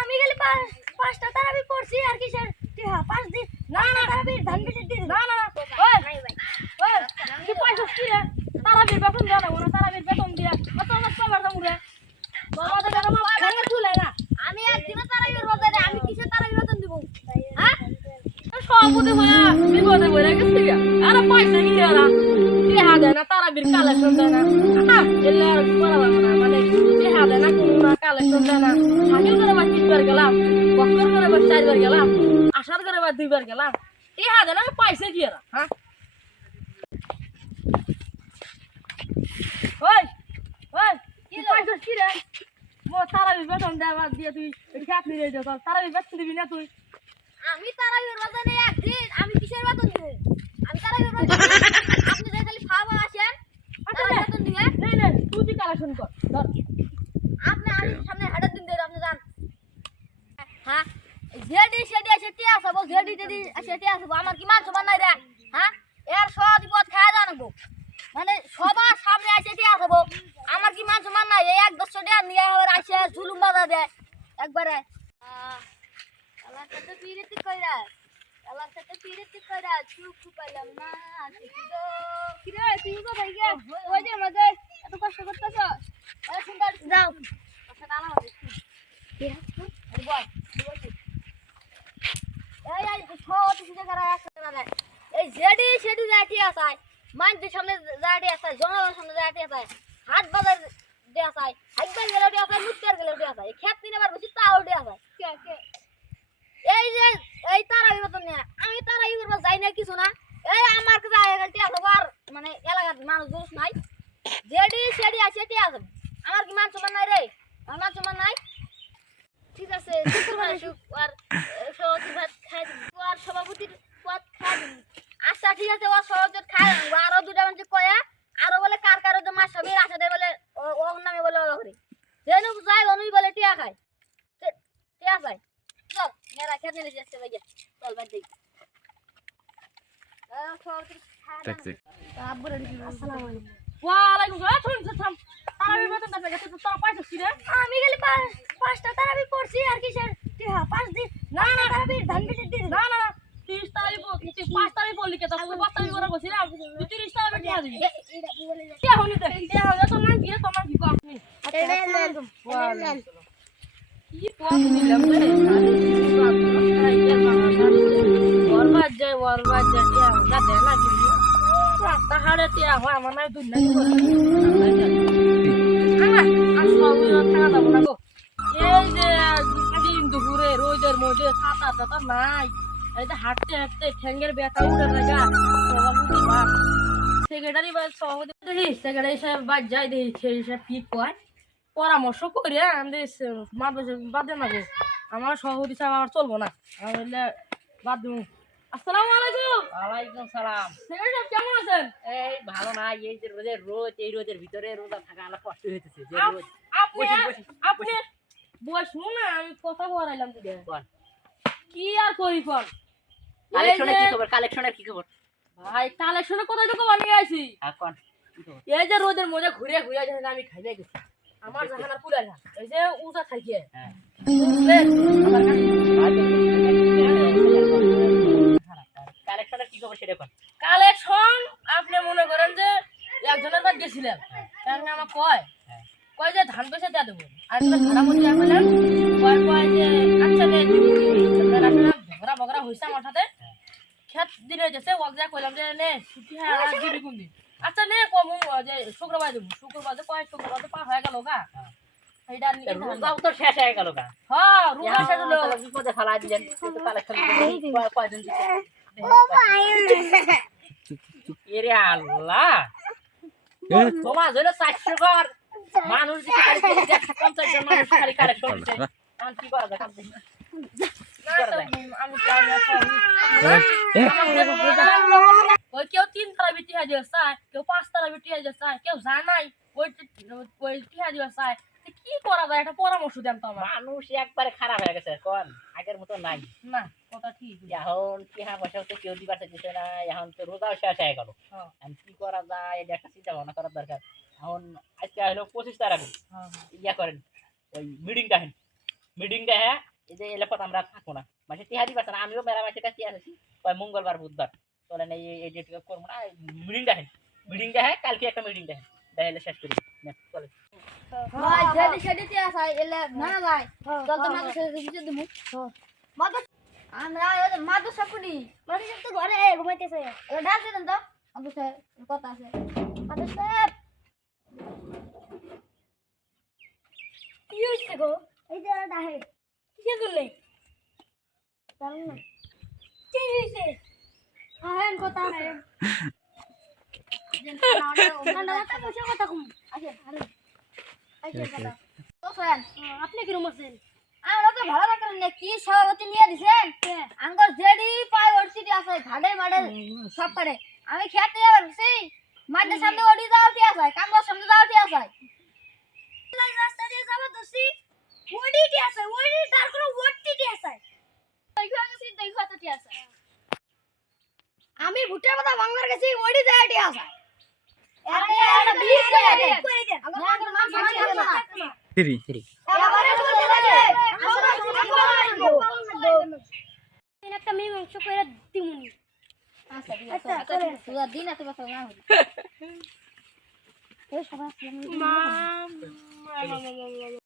আমি খালি পাঁচটা তারাবি পড়ছি আর কিসের পাঁচ দিন না না তারাবি ধান বেশি দিন না না কি পয়সা কি রে তারাবির বেতন দেওয়া না তারাবির বেতন দিয়া কত মাস পাবার দাম রে বাবা দাদা মা ভাঙা তুলে না আমি একদিন তারাবির রোজা রে আমি কিসের তারাবির বেতন দিব হ্যাঁ সভাপতি হয়ে বিপদে পড়ে গেছি আরে পয়সা কি দেওয়া টেহা দেয় না তারাবির কালেকশন দেয় না এলে আর করা লাগবে না মানে টেহা দেয় না কোনো কালেকশন দেয় না হাকিল করে বা 3 বার গেলাম বক্কর করে বা 4 বার গেলাম আশার করে বা 2 বার গেলাম টেহা দেয় না পয়সা কি এরা হ্যাঁ ওই ওই কি পয়সা কি রে মো তারাবির বেতন দেওয়া দিয়ে তুই খেত নিয়ে যাও তারাবির বেতন দিবি না তুই আমি তারাবির রোজা নেই একদিন আমি কিসের বেতন দিব আমি তারাবির রোজা আপনি যাই খালি খাওয়া আসেন তারাবির বেতন দিবে নাই নাই তুই কি কালেকশন কর ধর আপনি আমি সামনে হাড়ের দিন দেব আপনি জান হ্যাঁ জেডি সেডি সেটি আছে বল জেডি জেডি সেটি আছে আমার কি মান সমান নাই রে হ্যাঁ এর সদিপদ খায় জানবো মানে সবার সামনে আছে সেটি আছে আমার কি মান সমান নাই এই 1-10 টাকা নিয়ে আবার আসে ঝুলুম বাজা দেয় একবারে আল্লাহ কত পিরিতি কইরা আল্লাহ কত পিরিতি কইরা চুপ পাইলাম না কি রে তুই তো ভাই গে ওই যে মজা এত কষ্ট করতেছ আরে সুন্দর যাও কথা না না কি আছে বল এই এই ছোট ছোট করা আছে না এই জেডি সেডি যাটি আছে মাইন্ডের সামনে যাটি আছে জনগণের সামনে যাটি আছে হাট বাজার দে আছে হাইবার গেলে দে আছে মুত্তার গেলে দে আছে খেত নিয়ে বার বেশি তাও দে আছে কে কে এই যে এই তারাই মতন না আমি তারাই করব যাই না কিছু না এই আমার কাছে আইগালটি আছে আর মানে এলাকার মানুষ দোষ নাই জেডি সেডি আছে টি আছে আমার কি মান সম্মান নাই রে আমার মান সম্মান নাই ঠিক আছে শুক্রবার আর সভাপতি ভাত খাই আর সভাপতির পদ খাই আচ্ছা ঠিক আছে ও সভাপতি খাই আরো দুটা মানুষ কয়া আরো বলে কার কার তো মাছ সবই আছে বলে ও নামে বলে ওরা করে যেন যাই অনুই বলে টিয়া খায় টিয়া খায় চল মেরা খেতে নিয়ে যাচ্ছে ভাই চল বাদ দেই সভাপতি খাই আব্বুর আসসালামু আলাইকুম ওয়ালাইকুম আসসালাম তারাবির বেতন দেবে গেছে তো পয়সা কি রে আমি খালি পাঁচটা তারাবি পড়ছি আর কিসের পাঁচ দিন না না তারাবির ধান বেশি দিন না না 30 তারাবি 5 তারাবি বললি কে তো 5 তারাবি করে বসি না 30 তারাবি দিয়া দিবি কে হনি দে কে হবে তোমার কি কো আপনি কি পথ নিলাম রে বরবাদ যায় না দে না দিবি রাস্তা হাড়ে টিয়া হয় আমার নাই দুধ নাই এই যে দিন দুপুরে রোদের মধ্যে ছাতা নাই এই যে হাঁটতে হাঁটতে ঠ্যাঙ্গের ব্যথা উঠে থাকা সেক্রেটারি বা সভাপতি দেখি সেক্রেটারি সাহেব বাদ যায় দেখি সেই সাহেব কি কয় পরামর্শ করে আমাদের বাদে না গো আমার সভাপতি সাহেব আমার চলবো না আমি বললে বাদ দেবো আসসালামু আলাইকুম ওয়ালাইকুম সালাম সেক্রেটারি সাহেব কেমন আছেন এই ভালো না এই যে রোজ এই রোদের ভিতরে রোজা থাকা আমার কষ্ট হইতেছে যে রোজ আপনি বসুন না আমি কথা বলাইলাম দিদি বল কি আর করি কোন কালেকশনের কি খবর ভাই কালেকশনে কোথায় ঢুকে বানিয়ে আইছি কোন এই যে রোদের মধ্যে ঘুরে যাই আমি খাইতে গেছি আমার জাহানার পুরা না এই যে উজা খাইছে হ্যাঁ কালেকশনের কি খবর সেটা কোন কালেকশন আপনি মনে করেন যে একজনের বাদ গেছিলেন কারণ আমার কয় যে ধান বেচে দেয়া দেবো আর ভাড়া মধ্যে আসলেন কয় যে আচ্ছা ঝগড়া বগড়া হয়েছে আমার সাথে খেত দিনে যেছে ওক যা কইলাম যে নে ছুটি আর দিবি কোন দিন আচ্ছা নে কম যে শুক্রবার দেবো শুক্রবার পার হয়ে গেল গা এইটা রোজাও তো শেষ হয়ে গেল গা হ্যাঁ রোজা শেষ হলো বিপদে ফেলাই দিলেন কিন্তু কালেকশন কয়জন এরে আল্লাহ তোমার জন্য 400 ঘর মানুষ দিতে খালি 150 জন মানুষ খালি কালেকশন দিতে আমি কি করা যায় ওই কেউ 3 তারাবি টিহা দিয়ে চায় কেউ 5 তারাবি টিহা দিয়ে চায় কেউ জানাই ওই টিহা দিয়ে চায় কি করা যায় একটা পরামর্শ দেন তো আমার মানুষ একবারে খারাপ হয়ে গেছে কোন আগের মতো নাই না কথা ঠিক এখন টিহা পয়সা তো কেউ দিবার চাইছে না এখন তো রোজাও শেষ হয়ে গেল এখন কি করা যায় এটা একটা চিন্তা ভাবনা করার দরকার এখন আজকে হলো 25 তারিখ ইয়া করেন ওই মিটিংটা হেন মিটিংটা হ্যাঁ এই যে এলাকাতে আমরা থাকবো না মানে টিহাদি পারছে না আমিও মেরা মাসের কাছে আছি ওই মঙ্গলবার বুধবার চলেন এই ডেটটা করবো না মিটিংটা হ্যাঁ কালকে একটা মিটিংটা হ্যাঁ তাহলে শেষ করি না চলে ভাই যদি সেদিতে আসা এলে না ভাই চল তো মাদু সেদিতে দিমু মাদু আমরা মাদু সাকুনি মাদু তো ঘরে ঘুমাইতেছে এটা ডাল দেন তো মাদু স্যার কথা আছে মাদু স্যার কি হইছে গো এই যে ডাহে কি করলে জানো না কি হইছে হ্যাঁ কথা আছে কথা কম আছে আপনি কিরম আছেন আমরা তো ভালো থাকেন না কি সভাপতি নিয়ে দিছেন আঙ্গর জেডি পাই ওরসিটি আছে ঘাড়ে মাড়ে সব করে আমি খেতে যাচ্ছি মাঠের সামনে ওড়ি যাওয়া কি আছে কামরার সামনে যাওয়া কি আছে রাস্তা দিয়ে যাবো দোষী ওড়িটি আছে ওড়ি তার কোনো ওড়টিটি আছে দেখো তো কি আছে আমি ভুট্টার কথা বাংলার গেছি ওড়ি যাওয়াটি আছে একটা মেয়ে মাংস করে দিমুনি আচ্ছা দিন এত কথা না হই